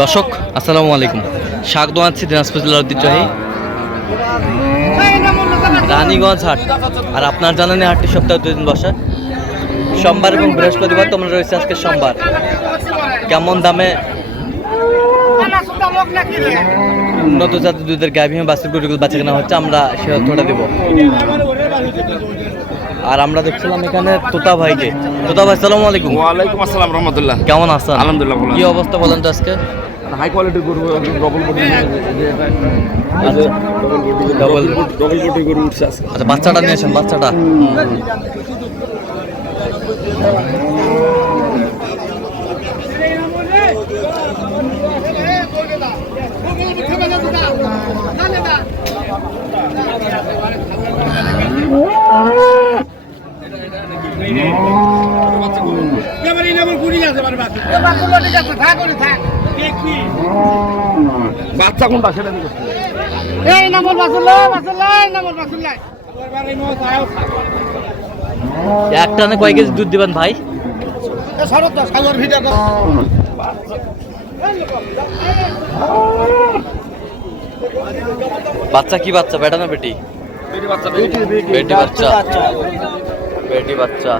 দর্শক, আসসালামু আলাইকুম। স্বাগত আছি দিনাজপুর জেলার ঐতিহ্যবাহী রানীগঞ্জ হাট। আর আপনার জানেন হাটটি সপ্তাহে দুদিন বসে। সোমবার এবং বৃহস্পতিবার তোমরা রয়েছে আজকে সোমবার। কেমন দামে উন্নত জাতের দুধের গাভী বাছুর গরুগুলো বাচ্চা কেনা হচ্ছে, আমরা সে তথ্যটা দেবো। আর আমরা দেখছিলাম এখানে তোতা ভাইকে। তোতা ভাই সালাম আলাইকুম। ওয়ালাইকুম আসসালাম রহমতুল্লাহ। কেমন আছেন? আলহামদুলিল্লাহ ভালো কি অবস্থা বলেন তো আজকে? হাই কোয়ালিটি গরু double body double double body গরু উঠছে আজকে। আচ্ছা বাচ্চাটা নিয়েছেন বাচ্চাটা। বাচ্চা কোনটা? সেটা দিকে এই নামল বাসুল্লাহ বাসুল্লাহ নামল বাসুল্লাহ এক টানে কয় কেজি দুধ দিবেন ভাই? বাচ্চা কি বাচ্চা? বেটা না বেটি। বেটি বাচ্চা। বেটি বাচ্চা। বেটি বাচ্চা।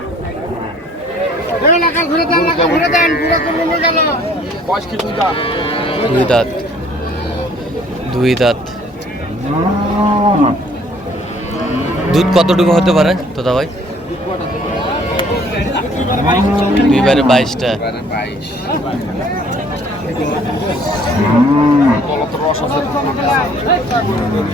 দুই দাঁত? দুই দাঁত। দুধ কতটুকু হতে পারে তোদা ভাই? দুইবারে বাইশটা। বাইশ বলত রস আছে গরু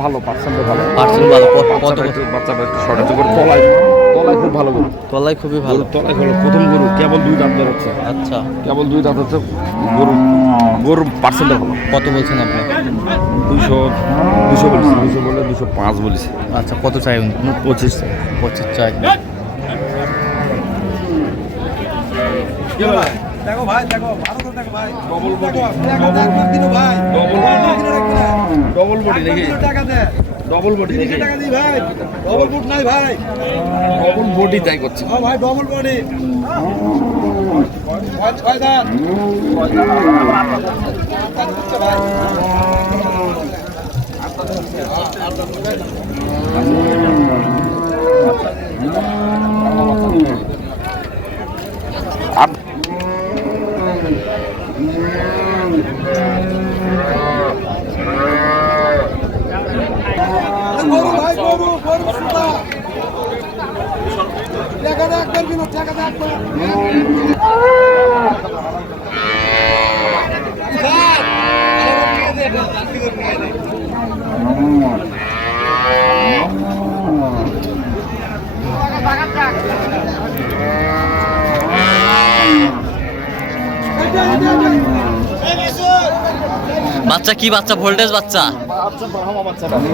ভালো পার্সেন্ট ভালো। পার্সেন্ট ভালো কত বাচ্চাটা একটু বাচ্চাটা একটু শর্ট আছে গরু তলায় খুব ভালো গরু। তলায় খুবই ভালো। তলায় ভালো। প্রথম গরু কেবল দুই দাঁত বের হচ্ছে। আচ্ছা। কেবল দুই দাঁত হচ্ছে গরু। গরুর পার্সেন্টটা ভালো। কত বলছেন আপনি? দুশো দুশো বলেছি। দুশো বলে দুশো পাঁচ বলেছি। আচ্ছা কত চাই পঁচিশ পঁচিশ চাই। দেখো ভাই দেখো। ভালো করে দেখো ভাই। ডবল দেখ দিনো ভাই। ডবল ডবল বডি দেখি। টাকা দে। ডবল বডি দেখি। টাকা দিই ভাই। ডবল বুট নাই ভাই। ডবল বডি তাই করছে। ও ভাই ডবল বডি ছয় দাঁত। ভাই আর গরু ভাই গরু গরু সুতা টাকা দেখ করবি না টাকা দেখ বাচ্চা কি বাচ্চা? ভোল্টেজ বাচ্চা?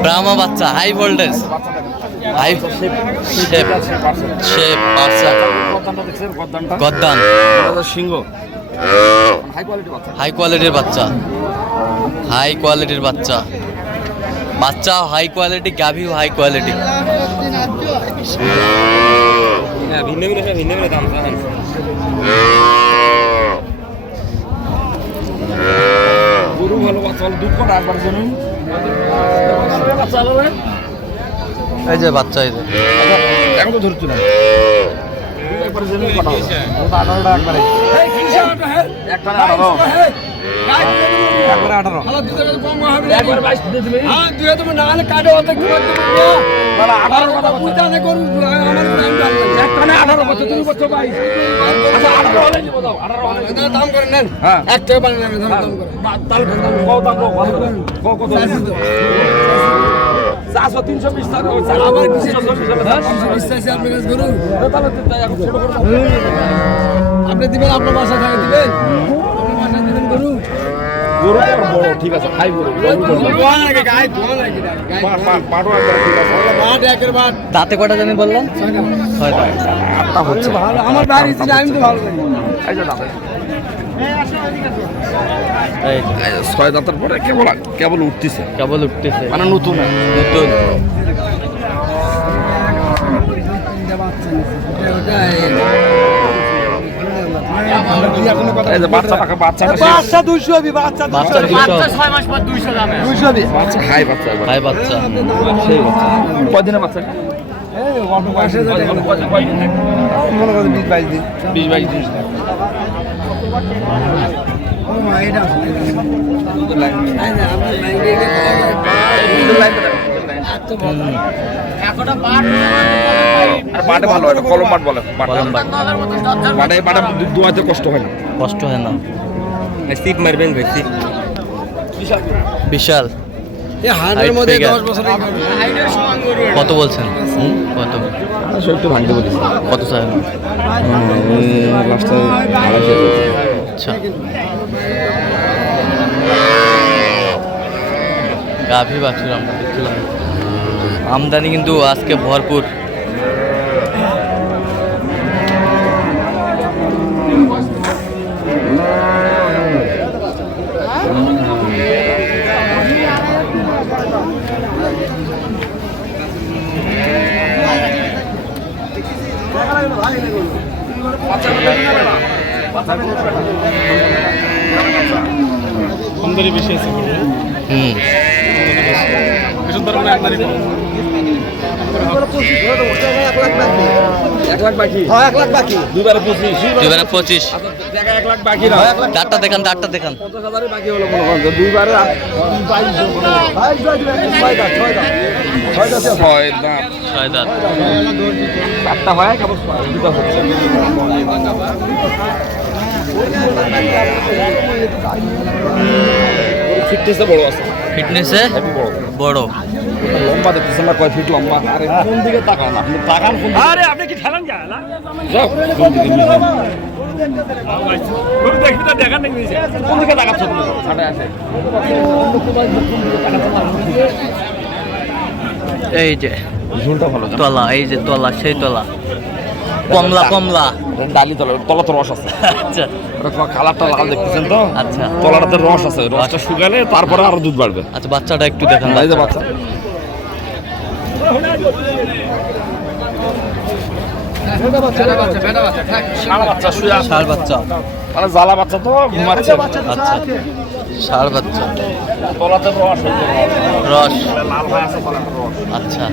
ব্রাহ্মা বাচ্চা high voltage high shape shape গদ্দান। সিংহ। হাই কোয়ালিটি বাচ্চা। হাই কোয়ালিটির বাচ্চা। হাই কোয়ালিটির বাচ্চা বাচ্চা হাই কোয়ালিটি গাভিও হাই কোয়ালিটি গরু ভালো বাচ্চা দুধ কটা একবার জন্য বাচ্চা এই যে বাচ্চা এই যে। এখন তো ধরছি না? একটা হ্যাঁ চারশো তিনশো আবার। আপনি দিবেন আপনার বাসা দিবেন। আপনার বাসা দিবেন গরু গরু বড় ঠিক আছে খাই গরু একের বাট দাঁতে কটা জানি বললেন? আটটা হচ্ছে। আমার বাড়ি আমি তো ভালো ছয় দাঁতের পরে কেবল কেবল উঠতেছে। কেবল উঠতেছে। মানে নতুন। নতুন। এই যে বাচ্চা দুইশো বাচ্চা বাচ্চা দুইশো। হবি। বাচ্চা খাই বাচ্চা। বাচ্চা। সেই বাচ্চা। কয়দিনের বাচ্চা? মনে বিশ বাইশ দিন। বিশ বাইশ দিন। পাটে ভালো হয় কলম পাট বলে পাটটা। কলম বাট পাটে পাটে দুয়াতে কষ্ট হয় না। কষ্ট হয় না। মারবেন বিশাল। কত বলছেন? কত? একটু ভাঙতে বলিস কত চাই আচ্ছা। গাভী বাছুর আমরা দেখছিলাম। আমদানি কিন্তু আজকে ভরপুর। হুম এক লাখ বাকি হ্যাঁ এক লাখ বাকি দুবারে পঁচিশ দুইবারে পঁচিশ। লাখ বাকি না। চারটা দেখান দেখান। ছয় দাঁত ছয় দাঁত। চারটা হয় হচ্ছে। ফিটনেসে বড় আছে। ফিটনেসে বড়। বড়। লম্বা দেখতেছেন না কয় ফিট লম্বা? আরে কোন দিকে তাকান আপনি? তাকান কোন দিকে? আরে আপনি কি ঠেলান যা না যাও। কোন দিকে কোন দিকে তাকাচ্ছ তুমি? ছাড়ে আসে। এই যে ঝুলটা ভালো? তলা এই যে তলা সেই তলা। কমলা কমলা। ডালি তলা তলা তো রস আছে। আচ্ছা। কালারটা লাল দেখতেছেন তো? আচ্ছা। তলাটাতে রস আছে রসটা শুকালে তারপরে আরও দুধ বাড়বে। আচ্ছা বাচ্চাটা একটু দেখান। এই যে বাচ্চা। বাচ্চা শুয়ে আছে। ষাড় বাচ্চা। মানে জ্বালা বাচ্চা তো ঘুমাচ্ছে। আচ্ছা। ষাড় বাচ্চা। রস হয়ে আচ্ছা।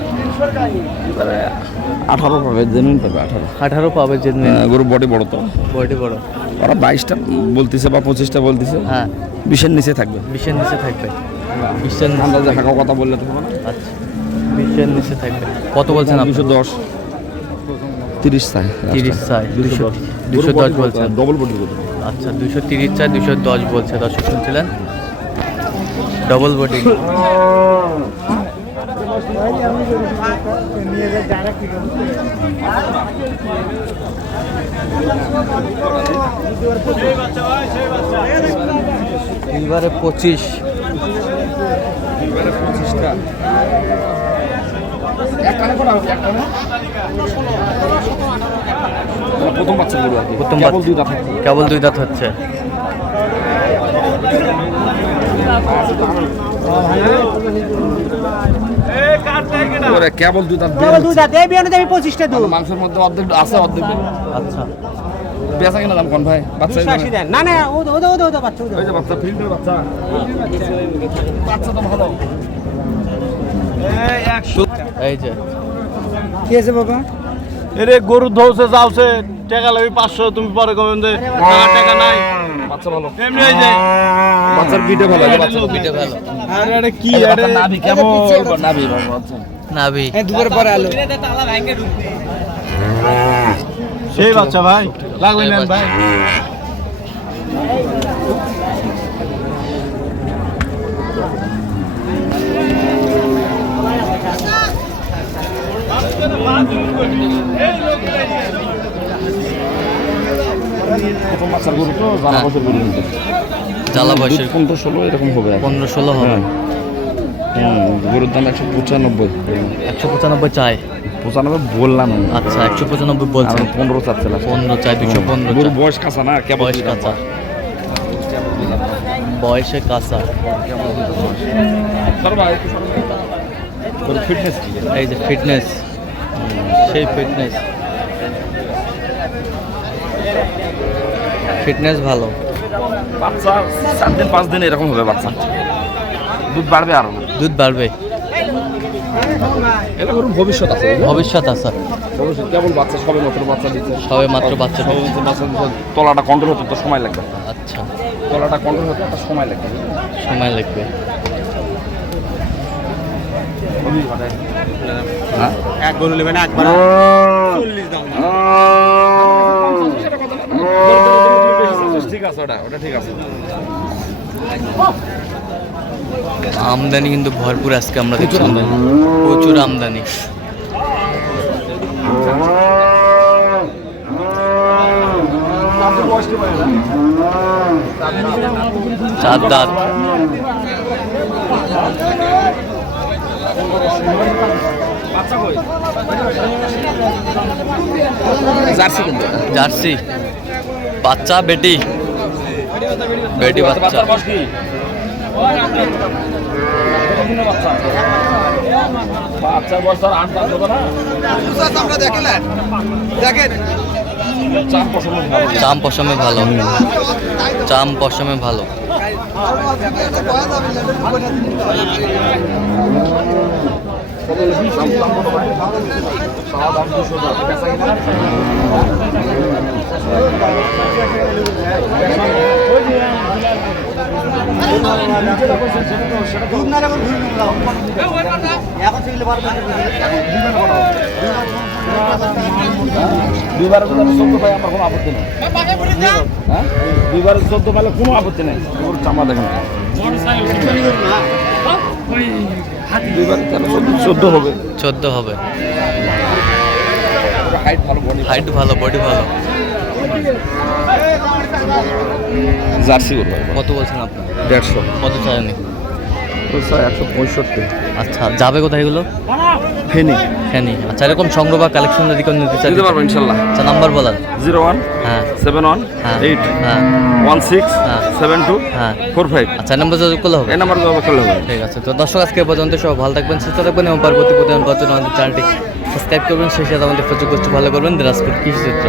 আঠারো পাবে জেনুইন পাবে আঠারো। আঠারো পাবে যে গরু বডি বড় তো। বডি বড়। ওরা বাইশটা বলতেছে বা পঁচিশটা বলতেছে। হ্যাঁ। বিশের নিচে থাকবে। বিশের নিচে থাকবে। বিশের আন্দাজে হাঁকা কথা বললে তো হবে না। আচ্ছা। বিশের নিচে থাকবে। কত বলছেন আপনি? দুশো দশ। তিরিশ চাই। তিরিশ চাই। দুশো দশ। দুশো দশ। বলছেন। ডবল বডি আচ্ছা দুশো তিরিশ চার দুশো দশ বলছে দর্শক শুনছিলেন। ডবল বডি এবারে পঁচিশ। প্রথম বাচ্চা গরু আর কি। প্রথম কেবল। দুই দাঁত আছে। কেবল দুই দাঁত হচ্ছে। কেবল দুই দাঁত বের দুই দাঁত। এই বিয়ানে দেবি পঁচিশটা দু হচ্ছে। মাংসের মধ্যে অর্ধেক আছে অর্ধেক আচ্ছা। বেচা কিনা দাম কোন ভাই? বাচ্চা দুশো আশি দেন। না না ও ও ও ও বাচ্চা ওই যে বাচ্চা ফিল্ডের বাচ্চা। বাচ্চা তো ভালো। এই যে। কি আছে বাবা? এরে গরু ধৌসে যাওছে। টাকা লাগবে পাঁচশো তুমি পরে কমেন যে টাকা টাকা নাই। বাচ্চা ভালো। এমনি যায় বাচ্চার ভালো ভালো। আরে আরে কি আরে নাভি কেমন? নাভি আচ্ছা নাভি। দুপুর পরে আলো। সেই বাচ্চা ভাই লাগবে না ভাই প্রথম তো জানা বছর গরু কিন্তু জ্বালা বয়সের পনেরো ষোলো এরকম হবে। পনেরো ষোলো হবে। হ্যাঁ। হুম, গরুর দাম একশো পঁচানব্বই। একশো পঁচানব্বই চাই। পঁচানব্বই বললাম আচ্ছা একশো পঁচানব্বই বলছেন। পনেরো চাচ্ছে না পনেরো চাই দুশো পনেরো গরু বয়স কাঁচা না কেবল বয়স কাঁচা। বয়সে। কাঁচা। ফিটনেস কি? এই যে ফিটনেস সেই ফিটনেস ফিটনেস ভালো। বাচ্চা চার দিন পাঁচ দিন এরকম হবে বাচ্চা। দুধ বাড়বে আরও দুধ বাড়বে। এটা ভবিষ্যৎ আছে ভবিষ্যৎ আছে ভবিষ্যৎ কেবল বাচ্চা সবে মাত্র বাচ্চা দিচ্ছে। সবে মাত্র বাচ্চা সবে মাত্র বাচ্চা তলাটা কন্ট্রোল হতে তো সময় লাগবে। আচ্ছা। তলাটা কন্ট্রোল হতে একটা সময় লাগবে। সময় লাগবে। হ্যাঁ? এক গরু নেবেন একবার চল্লিশ দাম ঠিক আছে ওটা ওটা ঠিক আছে। আমদানি কিন্তু ভরপুর আজকে আমরা দেখছি। প্রচুর আমদানি। চার দাঁত। Jersey Jersey. বাচ্চা বেটি। বেটি বাচ্চা। বয়স আর আট না চার পছন্দ ভালো। চাম পশমে ভালো। চাম পশমে ভালো। চোদ্দ পাই আমার কোনো আপত্তি নেই। হ্যাঁ? দুইবার চোদ্দ পাইলে কোনো আপত্তি নেই। ওর চামড়া দেখেন। চোদ্দ হবে। চোদ্দ হবে। হাইট ভালো বডি ভালো। জার্সি কত বলছেন আপনার দেড়শো। কত চাইনি একশো পঁয়ষট্টি। আচ্ছা যাবে কোথায় এগুলো? ফেনি। হ্যাঁ আচ্ছা এরকম সংগ্রহ বা কালেকশন যদি কেউ নিতে চাই দিতে পারব ইনশাল্লাহ। আচ্ছা নাম্বার বলেন। জিরো ওয়ান হ্যাঁ। সেভেন ওয়ান হ্যাঁ। এইট হ্যাঁ। ওয়ান সিক্স হ্যাঁ। সেভেন টু হ্যাঁ। Four five. আচ্ছা নাম্বার যোগাযোগ করলে হবে? এই নাম্বার ব্যবহার করলে হবে। ঠিক আছে তো দর্শক আজকে পর্যন্ত সব ভালো থাকবেন সুস্থ থাকবেন এবং পরবর্তী প্রতিদিন জন্য আমাদের চ্যানেলটি সাবস্ক্রাইব করবেন সেই সাথে আমাদের ফেসবুক করতে ভালো করবেন দিনাজপুর কৃষি চিত্র